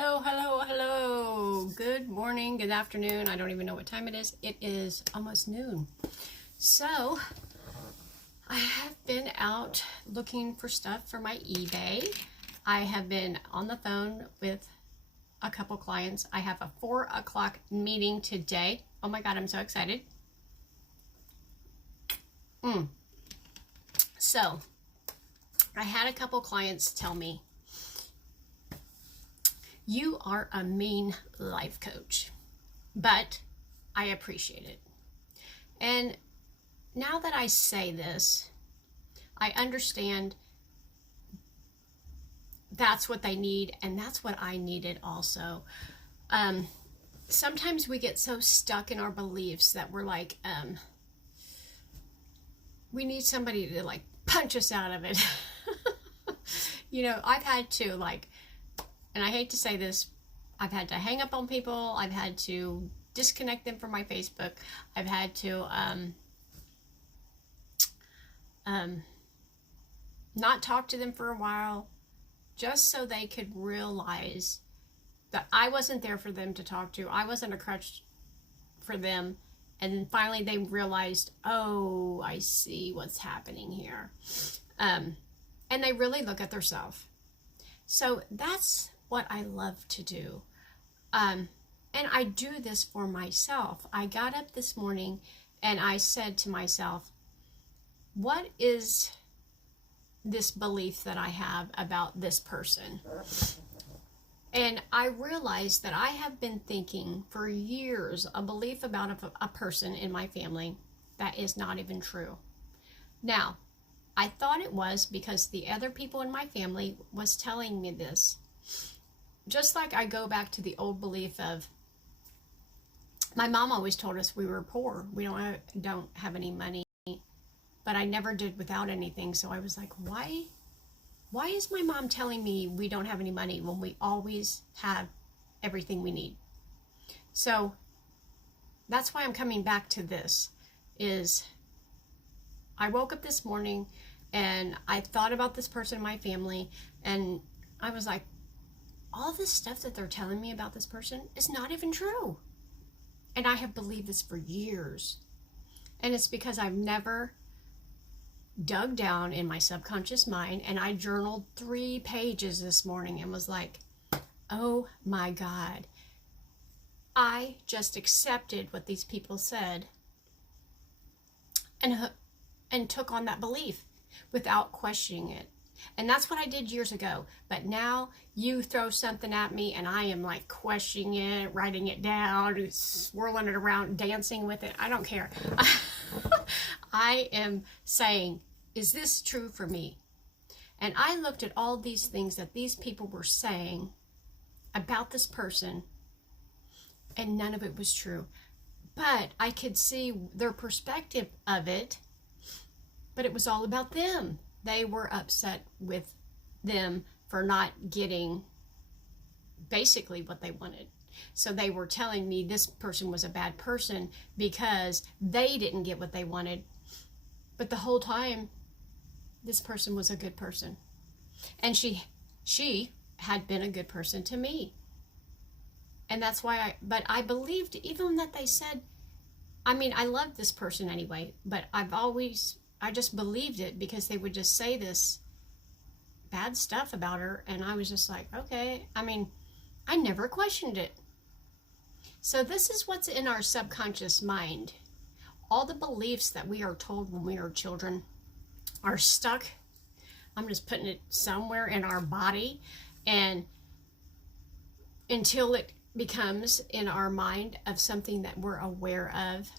Hello, hello, hello. Good morning, good afternoon. I don't even know what time it is. It is almost noon. So, I have been out looking for stuff for my eBay. I have been on the phone with a couple clients. I have a 4 o'clock meeting today. Oh my God, I'm so excited. So, I had a couple clients tell me, you are a mean life coach, but I appreciate it. And now that I say this, I understand that's what they need, and that's what I needed also. Sometimes we get so stuck in our beliefs that we're like, we need somebody to like punch us out of it. I've had to and I hate to say this, I've had to hang up on people. I've had to disconnect them from my Facebook. I've had to not talk to them for a while, just so they could realize that I wasn't there for them to talk to. I wasn't a crutch for them. And finally they realized, oh, I see what's happening here. And they really look at themselves. So that's what I love to do. And I do this for myself. I got up this morning and I said to myself, what is this belief that I have about this person? And I realized that I have been thinking for years a belief about a person in my family that is not even true. Now, I thought it was because the other people in my family was telling me this. Just like I go back to the old belief of, my mom always told us we were poor. We don't have any money, but I never did without anything. So I was like, why is my mom telling me we don't have any money when we always have everything we need? So that's why I'm coming back to this. Is I woke up this morning and I thought about this person in my family, and I was like, all this stuff that they're telling me about this person is not even true. And I have believed this for years. And it's because I've never dug down in my subconscious mind, and I journaled 3 pages this morning and was like, oh my God, I just accepted what these people said and took on that belief without questioning it. And that's what I did years ago. But now you throw something at me and I am like questioning it, writing it down, swirling it around, dancing with it. I don't care. I am saying, is this true for me? And I looked at all these things that these people were saying about this person, and none of it was true. But I could see their perspective of it, but it was all about them. They were upset with them for not getting basically what they wanted. So they were telling me this person was a bad person because they didn't get what they wanted. But the whole time, this person was a good person. And she had been a good person to me. And that's why but I believed, even that they said, I mean, I loved this person anyway, but I just believed it because they would just say this bad stuff about her. And I was just like, okay. I mean, I never questioned it. So this is what's in our subconscious mind. All the beliefs that we are told when we are children are stuck. I'm just putting it somewhere in our body. And until it becomes in our mind of something that we're aware of,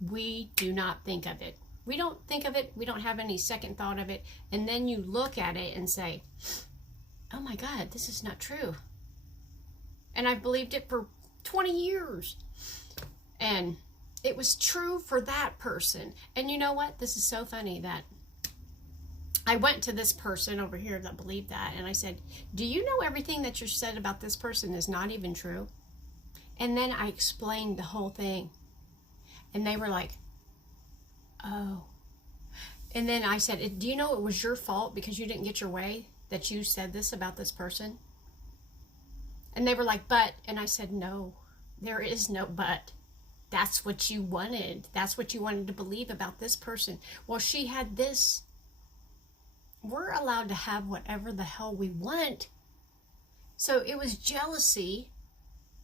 we do not think of it. We don't think of it. We don't have any second thought of it. And then you look at it and say, oh my God, this is not true. And I've believed it for 20 years. And it was true for that person. And you know what? This is so funny that I went to this person over here that believed that. And I said, do you know everything that you said about this person is not even true? And then I explained the whole thing. And they were like, oh. And then I said, do you know it was your fault because you didn't get your way that you said this about this person? And they were like, but, and I said, no, there is no but. That's what you wanted. That's what you wanted to believe about this person. Well, she had this. We're allowed to have whatever the hell we want. So it was jealousy.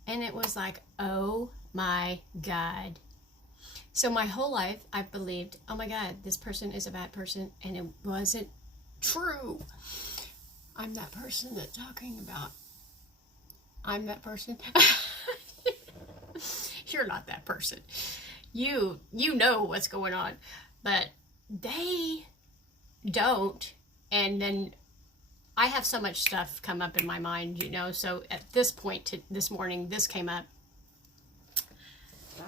And it was like, oh my God. So my whole life, I've believed, oh my God, this person is a bad person. And it wasn't true. I'm that person that's talking about. I'm that person. You're not that person. You know what's going on. But they don't. And then I have so much stuff come up in my mind, you know. So at this point, this morning, this came up.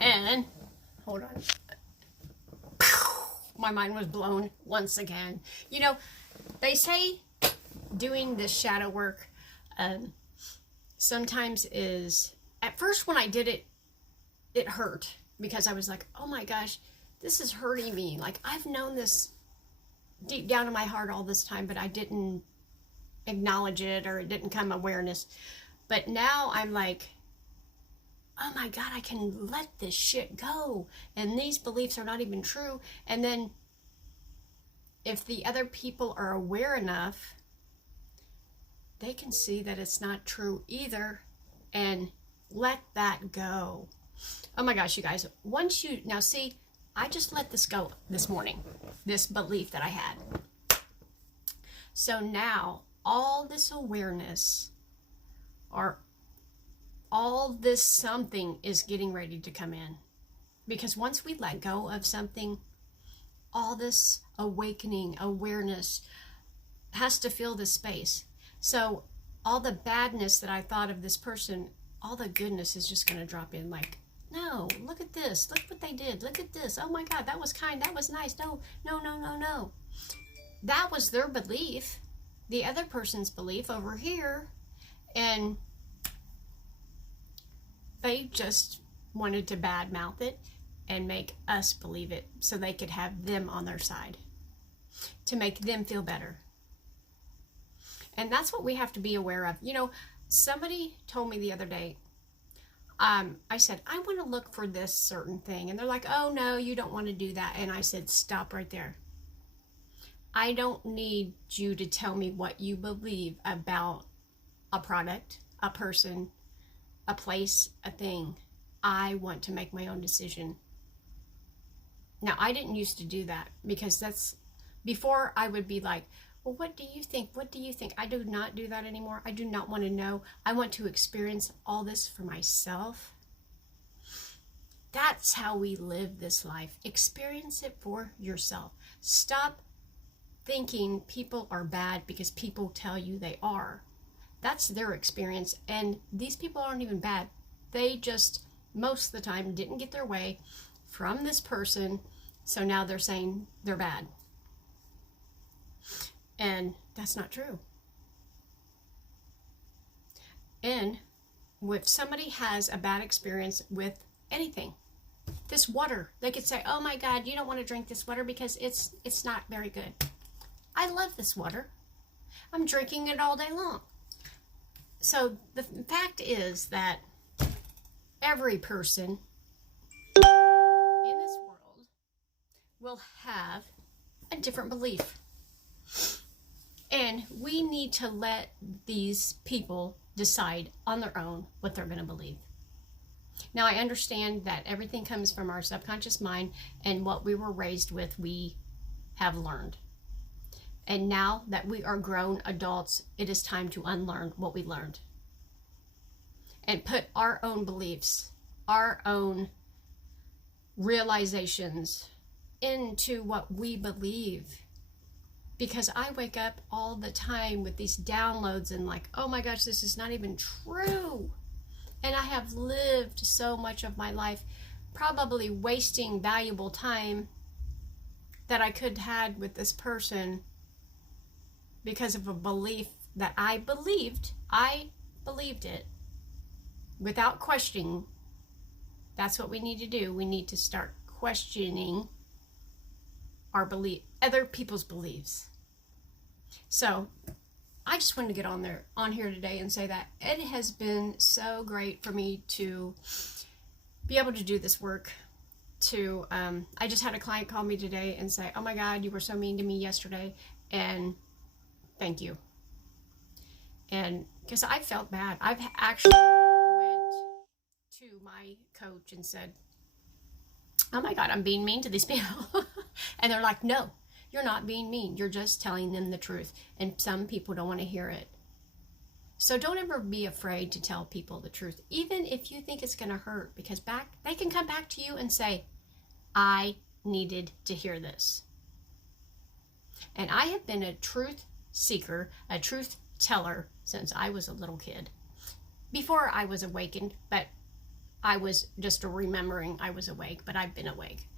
And, hold on. My mind was blown once again. You know, they say doing this shadow work sometimes is, at first when I did it, it hurt because I was like, oh my gosh, this is hurting me. Like, I've known this deep down in my heart all this time, but I didn't acknowledge it, or it didn't come awareness. But now I'm like, oh my God, I can let this shit go. And these beliefs are not even true. And then if the other people are aware enough, they can see that it's not true either and let that go. Oh my gosh, you guys, once you, now see, I just let this go this morning, this belief that I had. So now all this awareness, or all this something, is getting ready to come in. Because once we let go of something, all this awakening, awareness has to fill this space. So all the badness that I thought of this person, all the goodness is just going to drop in. Like, no, look at this. Look what they did. Look at this. Oh my God, that was kind. That was nice. No, no, no, no, no. That was their belief. The other person's belief over here. And they just wanted to badmouth it and make us believe it so they could have them on their side, to make them feel better. And that's what we have to be aware of. You know, somebody told me the other day, I said, I want to look for this certain thing. And they're like, oh no, you don't want to do that. And I said, stop right there. I don't need you to tell me what you believe about a product, a person, a place, a thing. I want to make my own decision. Now, I didn't used to do that, because that's, before I would be like, well, what do you think? What do you think? I do not do that anymore. I do not want to know. I want to experience all this for myself. That's how we live this life. Experience it for yourself. Stop thinking people are bad because people tell you they are. That's their experience. And these people aren't even bad. They just, most of the time, didn't get their way from this person. So now they're saying they're bad. And that's not true. And if somebody has a bad experience with anything, this water, they could say, oh my God, you don't want to drink this water because it's not very good. I love this water. I'm drinking it all day long. So the fact is that every person in this world will have a different belief. And we need to let these people decide on their own what they're going to believe. Now, I understand that everything comes from our subconscious mind, and what we were raised with, we have learned. And now that we are grown adults, it is time to unlearn what we learned and put our own beliefs, our own realizations into what we believe. Because I wake up all the time with these downloads and like, oh my gosh, this is not even true. And I have lived so much of my life probably wasting valuable time that I could have had with this person because of a belief that I believed. I believed it without questioning. That's what we need to do. We need to start questioning our belief, other people's beliefs. So I just wanted to get on here today and say that it has been so great for me to be able to do this work. I just had a client call me today and say, "Oh my God, you were so mean to me yesterday, and thank you." And because I felt bad, I've actually went to my coach and said, "Oh my God, I'm being mean to these people," and they're like, "No, you're not being mean. You're just telling them the truth, and some people don't want to hear it." So don't ever be afraid to tell people the truth, even if you think it's going to hurt, because they can come back to you and say, "I needed to hear this." And I have been a truth seeker, a truth teller since I was a little kid. Before I was awakened, but I was just remembering I was awake, but I've been awake.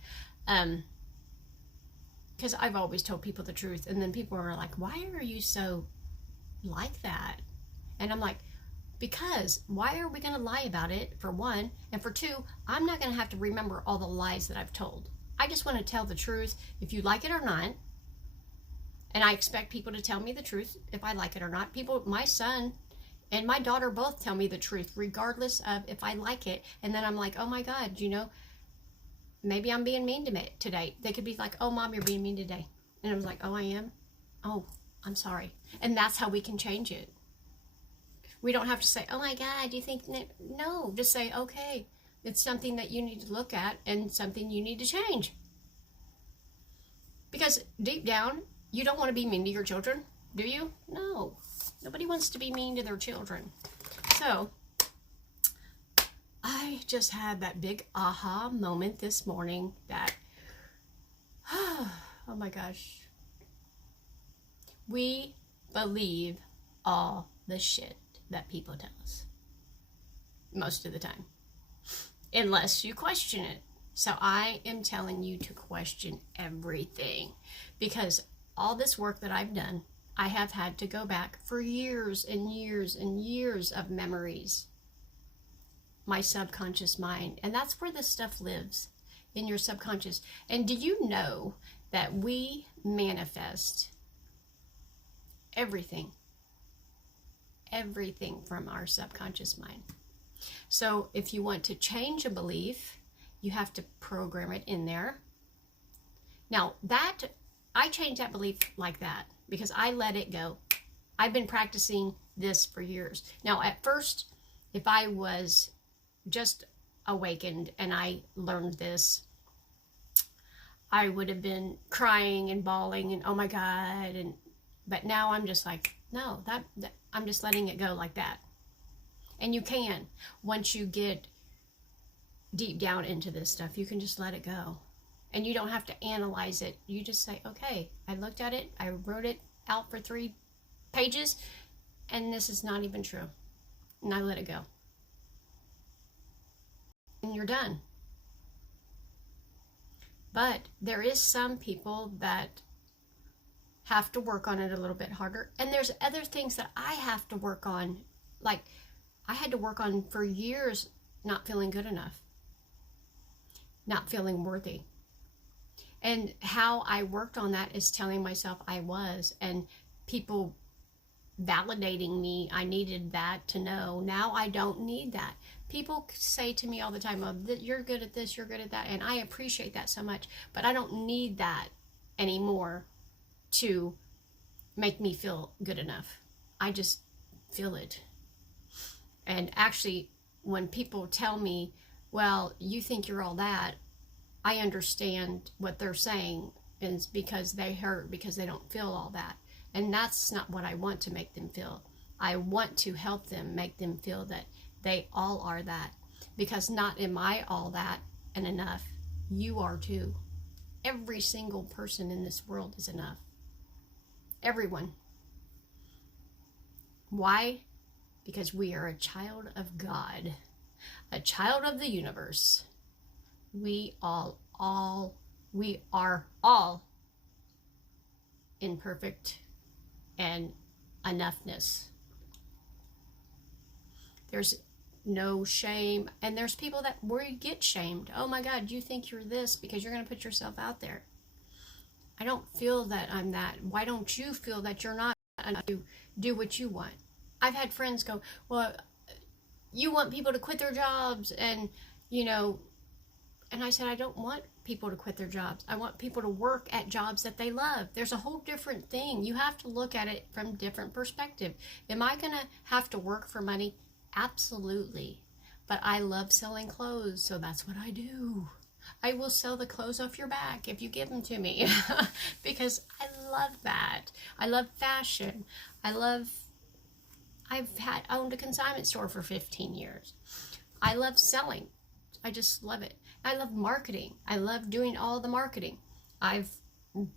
Because I've always told people the truth, and then people are like, "Why are you so like that?" And I'm like, because why are we going to lie about it, for one? And for two, I'm not going to have to remember all the lies that I've told. I just want to tell the truth, if you like it or not. And I expect people to tell me the truth if I like it or not. My son and my daughter both tell me the truth, regardless of if I like it. And then I'm like, "Oh my God, maybe I'm being mean today." They could be like, "Oh, Mom, you're being mean today." And I was like, "Oh, I am? Oh, I'm sorry." And that's how we can change it. We don't have to say, "Oh my God, do you think that?" No, just say, "Okay, it's something that you need to look at and something you need to change." Because deep down, you don't want to be mean to your children, do you? No, nobody wants to be mean to their children. So I just had that big aha moment this morning that, oh my gosh, we believe all the shit that people tell us most of the time, unless you question it. So I am telling you to question everything, because all this work that I've done, I have had to go back for years and years and years of memories, my subconscious mind. And that's where this stuff lives, in your subconscious. And do you know that we manifest everything from our subconscious mind? So if you want to change a belief, you have to program it in there. Now I changed that belief like that because I let it go. I've been practicing this for years. Now at first, if I was just awakened and I learned this, I would have been crying and bawling and, "Oh my God," but now I'm just like, no, that I'm just letting it go like that. And you can, once you get deep down into this stuff, you can just let it go. And you don't have to analyze it. You just say, "Okay, I looked at it, I wrote it out for 3 pages, and this is not even true." And I let it go. And you're done. But there is some people that have to work on it a little bit harder. And there's other things that I have to work on. Like, I had to work on for years not feeling good enough, not feeling worthy. And how I worked on that is telling myself I was, and people validating me. I needed that to know. Now I don't need that. People say to me all the time, "Oh, you're good at this, you're good at that." And I appreciate that so much, but I don't need that anymore to make me feel good enough. I just feel it. And actually, when people tell me, "Well, you think you're all that," I understand what they're saying is because they hurt, because they don't feel all that. And that's not what I want to make them feel. I want to help them, make them feel that they all are that. Because not am I all that and enough. You are too. Every single person in this world is enough. Everyone. Why? Because we are a child of God, a child of the universe. We are all in perfect and enoughness. There's no shame, and there's people that get shamed. "Oh my God, you think you're this because you're going to put yourself out there." I don't feel that I'm that. Why don't you feel that you're not not enough to do what you want. I've had friends go, well, you want people to quit their jobs and, you know, and I said, I don't want people to quit their jobs. I want people to work at jobs that they love. There's a whole different thing. You have to look at it from a different perspective. Am I going to have to work for money? Absolutely. But I love selling clothes, so that's what I do. I will sell the clothes off your back if you give them to me because I love that. I love fashion. I've owned a consignment store for 15 years. I love selling. I just love it. I love marketing. I love doing all the marketing. I've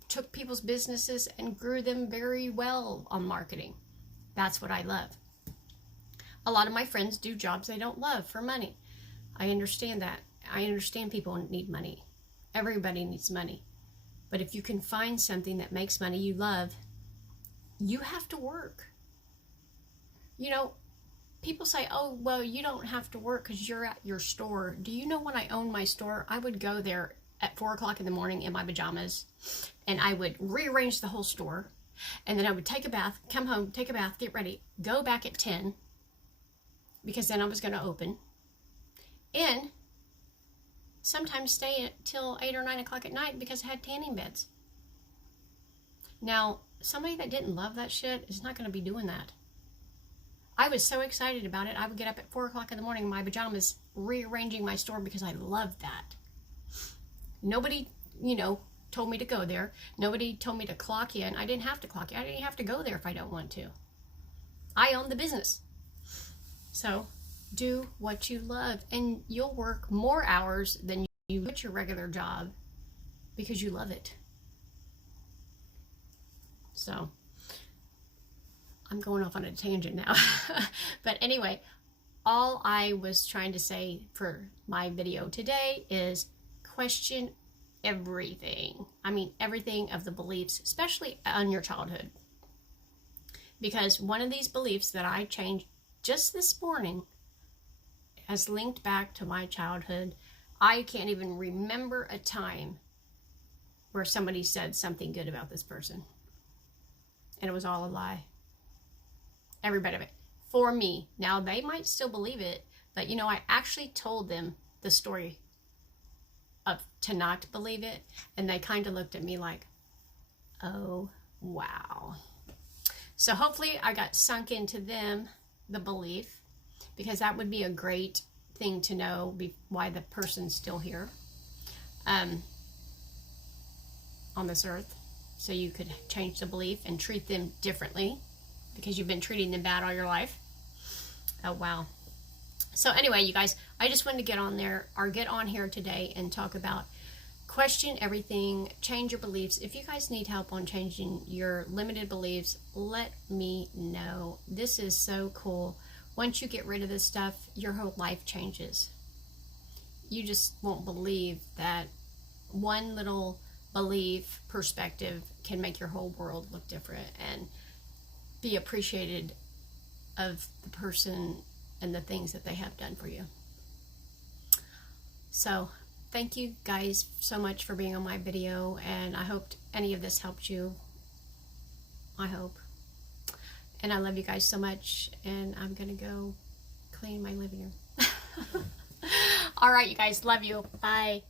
took people's businesses and grew them very well on marketing. That's what I love. A lot of my friends do jobs they don't love for money. I understand that. I understand people need money. Everybody needs money. But if you can find something that makes money you love, you have to work. You know, people say, oh, well, you don't have to work because you're at your store. Do you know when I owned my store, I would go there at 4 o'clock in the morning in my pajamas, and I would rearrange the whole store, and then I would take a bath, come home, take a bath, get ready, go back at 10, because then I was going to open, and sometimes stay till 8 or 9 o'clock at night because I had tanning beds. Now, somebody that didn't love that shit is not going to be doing that. I was so excited about it. I would get up at 4 o'clock in the morning in my pajamas rearranging my store because I loved that. Nobody, you know, told me to go there. Nobody told me to clock in. I didn't have to clock in. I didn't have to go there if I don't want to. I own the business. So do what you love, and you'll work more hours than you at your regular job because you love it. So I'm going off on a tangent now. But anyway, all I was trying to say for my video today is question everything. I mean, everything of the beliefs, especially on your childhood. Because one of these beliefs that I changed just this morning has linked back to my childhood. I can't even remember a time where somebody said something good about this person. And it was all a lie. Every bit of it. For me. Now, they might still believe it, but you know, I actually told them the story of to not believe it, and they kind of looked at me like, oh, wow. So hopefully I got sunk into them, the belief, because that would be a great thing to know why the person's still here on this earth. So you could change the belief and treat them differently because you've been treating them bad all your life. Oh, wow. So anyway, you guys, I just wanted to get on here today and talk about question everything, change your beliefs. If you guys need help on changing your limited beliefs, let me know. This is so cool. Once you get rid of this stuff, your whole life changes. You just won't believe that one little belief perspective can make your whole world look different and be appreciated of the person and the things that they have done for you. So thank you guys so much for being on my video, and I hope any of this helped you. I hope. And I love you guys so much, and I'm gonna go clean my living room. All right, you guys, love you. Bye.